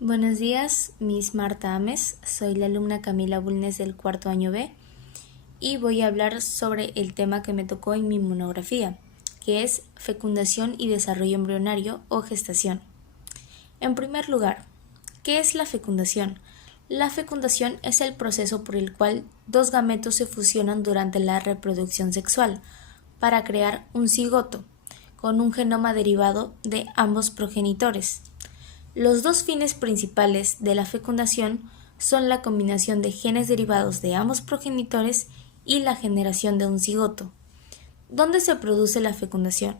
Buenos días, Miss Marta Ames. Soy la alumna Camila Bulnes del cuarto año B y voy a hablar sobre el tema que me tocó en mi monografía, que es fecundación y desarrollo embrionario o gestación. En primer lugar, ¿qué es la fecundación? La fecundación es el proceso por el cual dos gametos se fusionan durante la reproducción sexual para crear un cigoto con un genoma derivado de ambos progenitores. Los dos fines principales de la fecundación son la combinación de genes derivados de ambos progenitores y la generación de un cigoto. ¿Dónde se produce la fecundación?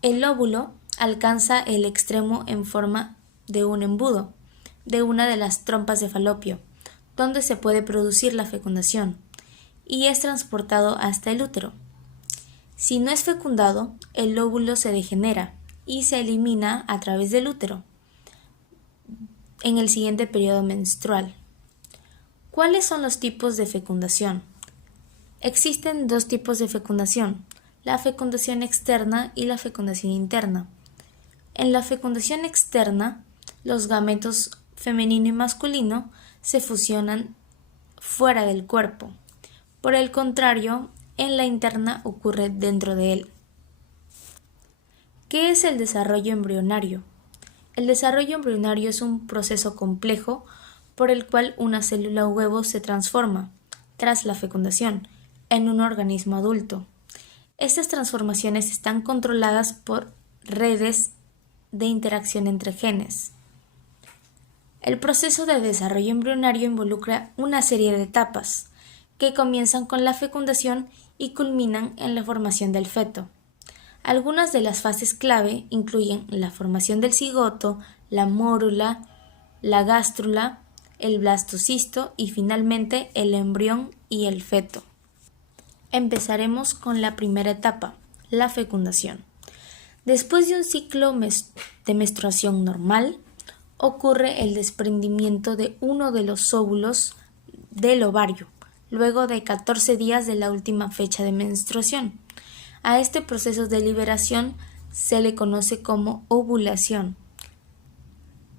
El óvulo alcanza el extremo en forma de un embudo, de una de las trompas de falopio, donde se puede producir la fecundación, y es transportado hasta el útero. Si no es fecundado, el óvulo se degenera y se elimina a través del útero en el siguiente periodo menstrual. ¿Cuáles son los tipos de fecundación? Existen dos tipos de fecundación, la fecundación externa y la fecundación interna. En la fecundación externa, los gametos femenino y masculino se fusionan fuera del cuerpo. Por el contrario, en la interna ocurre dentro de él. ¿Qué es el desarrollo embrionario? El desarrollo embrionario es un proceso complejo por el cual una célula huevo se transforma, tras la fecundación, en un organismo adulto. Estas transformaciones están controladas por redes de interacción entre genes. El proceso de desarrollo embrionario involucra una serie de etapas, que comienzan con la fecundación y culminan en la formación del feto. Algunas de las fases clave incluyen la formación del cigoto, la mórula, la gástrula, el blastocisto y finalmente el embrión y el feto. Empezaremos con la primera etapa, la fecundación. Después de un ciclo de menstruación normal, ocurre el desprendimiento de uno de los óvulos del ovario, luego de 14 días de la última fecha de menstruación. A este proceso de liberación se le conoce como ovulación.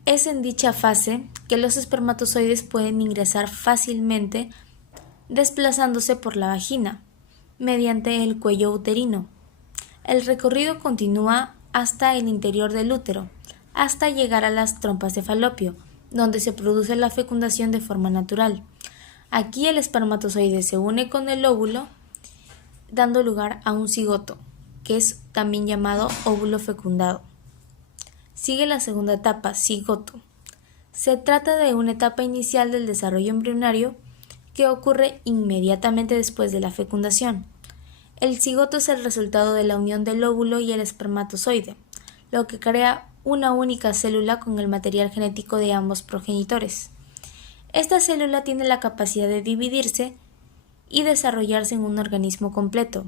Es en dicha fase que los espermatozoides pueden ingresar fácilmente desplazándose por la vagina, mediante el cuello uterino. El recorrido continúa hasta el interior del útero, hasta llegar a las trompas de falopio, donde se produce la fecundación de forma natural. Aquí el espermatozoide se une con el óvulo, dando lugar a un cigoto, que es también llamado óvulo fecundado. Sigue la segunda etapa, cigoto. Se trata de una etapa inicial del desarrollo embrionario que ocurre inmediatamente después de la fecundación. El cigoto es el resultado de la unión del óvulo y el espermatozoide, lo que crea una única célula con el material genético de ambos progenitores. Esta célula tiene la capacidad de dividirse y desarrollarse en un organismo completo.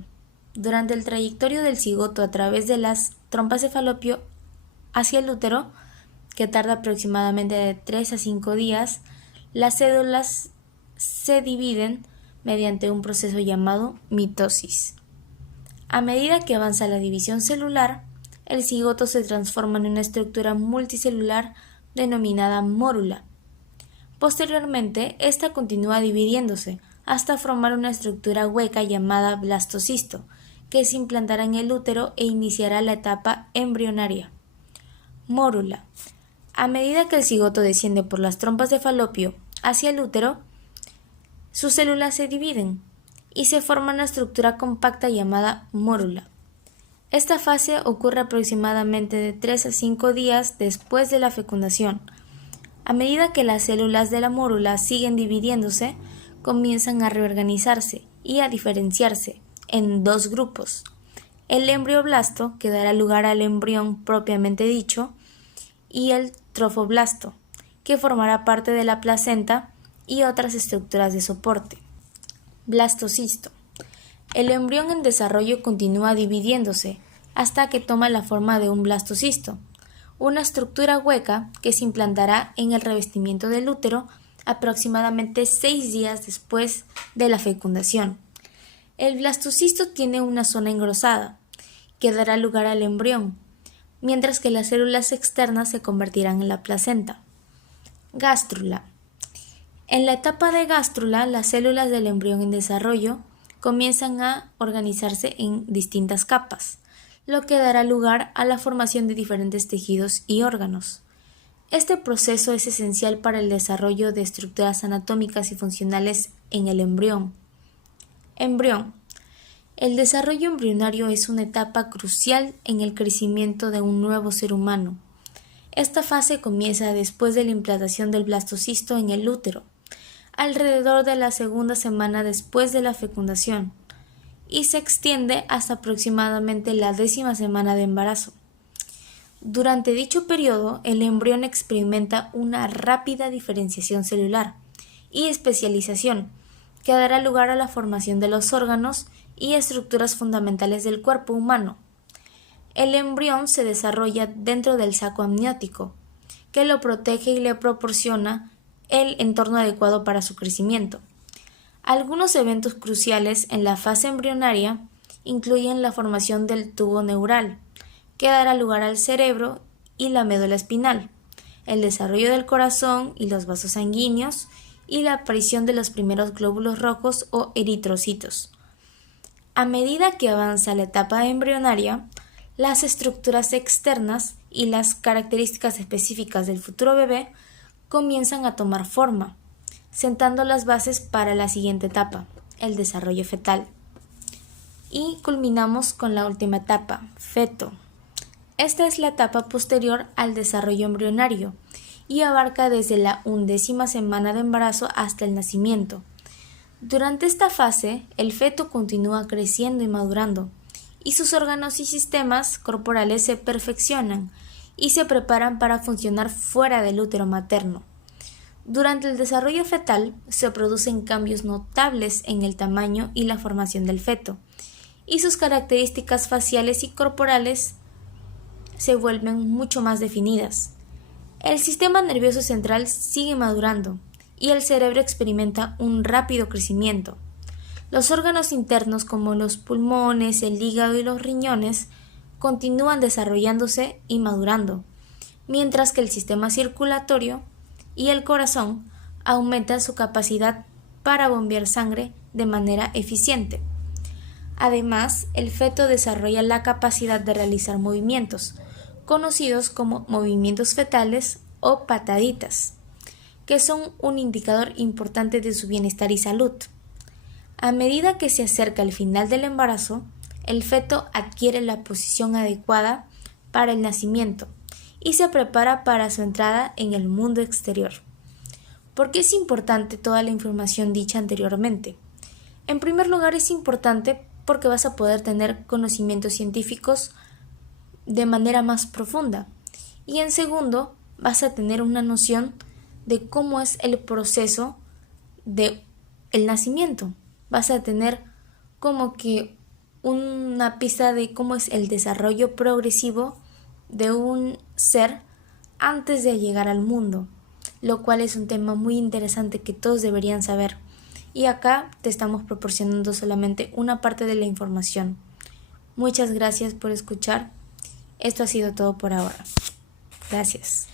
Durante el trayectorio del cigoto a través de las trompas de falopio hacia el útero, que tarda aproximadamente de 3 a 5 días, las células se dividen mediante un proceso llamado mitosis. A medida que avanza la división celular, el cigoto se transforma en una estructura multicelular denominada mórula. Posteriormente, esta continúa dividiéndose hasta formar una estructura hueca llamada blastocisto, que se implantará en el útero e iniciará la etapa embrionaria. Mórula. A medida que el cigoto desciende por las trompas de falopio hacia el útero, sus células se dividen y se forma una estructura compacta llamada mórula. Esta fase ocurre aproximadamente de 3 a 5 días después de la fecundación. A medida que las células de la mórula siguen dividiéndose, comienzan a reorganizarse y a diferenciarse en dos grupos. El embrioblasto, que dará lugar al embrión propiamente dicho, y el trofoblasto, que formará parte de la placenta y otras estructuras de soporte. Blastocisto. El embrión en desarrollo continúa dividiéndose hasta que toma la forma de un blastocisto, una estructura hueca que se implantará en el revestimiento del útero aproximadamente 6 días después de la fecundación. El blastocisto tiene una zona engrosada, que dará lugar al embrión, mientras que las células externas se convertirán en la placenta. Gástrula. En la etapa de gástrula, las células del embrión en desarrollo comienzan a organizarse en distintas capas, lo que dará lugar a la formación de diferentes tejidos y órganos. Este proceso es esencial para el desarrollo de estructuras anatómicas y funcionales en el embrión. Embrión. El desarrollo embrionario es una etapa crucial en el crecimiento de un nuevo ser humano. Esta fase comienza después de la implantación del blastocisto en el útero, alrededor de la segunda semana después de la fecundación, y se extiende hasta aproximadamente la 10ª semana de embarazo. Durante dicho periodo, el embrión experimenta una rápida diferenciación celular y especialización que dará lugar a la formación de los órganos y estructuras fundamentales del cuerpo humano. El embrión se desarrolla dentro del saco amniótico, que lo protege y le proporciona el entorno adecuado para su crecimiento. Algunos eventos cruciales en la fase embrionaria incluyen la formación del tubo neural, que dará lugar al cerebro y la médula espinal, el desarrollo del corazón y los vasos sanguíneos y la aparición de los primeros glóbulos rojos o eritrocitos. A medida que avanza la etapa embrionaria, las estructuras externas y las características específicas del futuro bebé comienzan a tomar forma, sentando las bases para la siguiente etapa, el desarrollo fetal. Y culminamos con la última etapa, feto. Esta es la etapa posterior al desarrollo embrionario y abarca desde la 11ª semana de embarazo hasta el nacimiento. Durante esta fase, el feto continúa creciendo y madurando, y sus órganos y sistemas corporales se perfeccionan y se preparan para funcionar fuera del útero materno. Durante el desarrollo fetal se producen cambios notables en el tamaño y la formación del feto, y sus características faciales y corporales se vuelven mucho más definidas. El sistema nervioso central sigue madurando y el cerebro experimenta un rápido crecimiento. Los órganos internos como los pulmones, el hígado y los riñones continúan desarrollándose y madurando, mientras que el sistema circulatorio y el corazón aumentan su capacidad para bombear sangre de manera eficiente. Además, el feto desarrolla la capacidad de realizar movimientos, conocidos como movimientos fetales o pataditas, que son un indicador importante de su bienestar y salud. A medida que se acerca el final del embarazo, el feto adquiere la posición adecuada para el nacimiento y se prepara para su entrada en el mundo exterior. ¿Por qué es importante toda la información dicha anteriormente? En primer lugar, es importante porque vas a poder tener conocimientos científicos de manera más profunda. Y en segundo, vas a tener una noción de cómo es el proceso del nacimiento. Vas a tener como que una pista de cómo es el desarrollo progresivo de un ser antes de llegar al mundo, lo cual es un tema muy interesante que todos deberían saber. Y acá te estamos proporcionando solamente una parte de la información. Muchas gracias por escuchar. Esto ha sido todo por ahora. Gracias.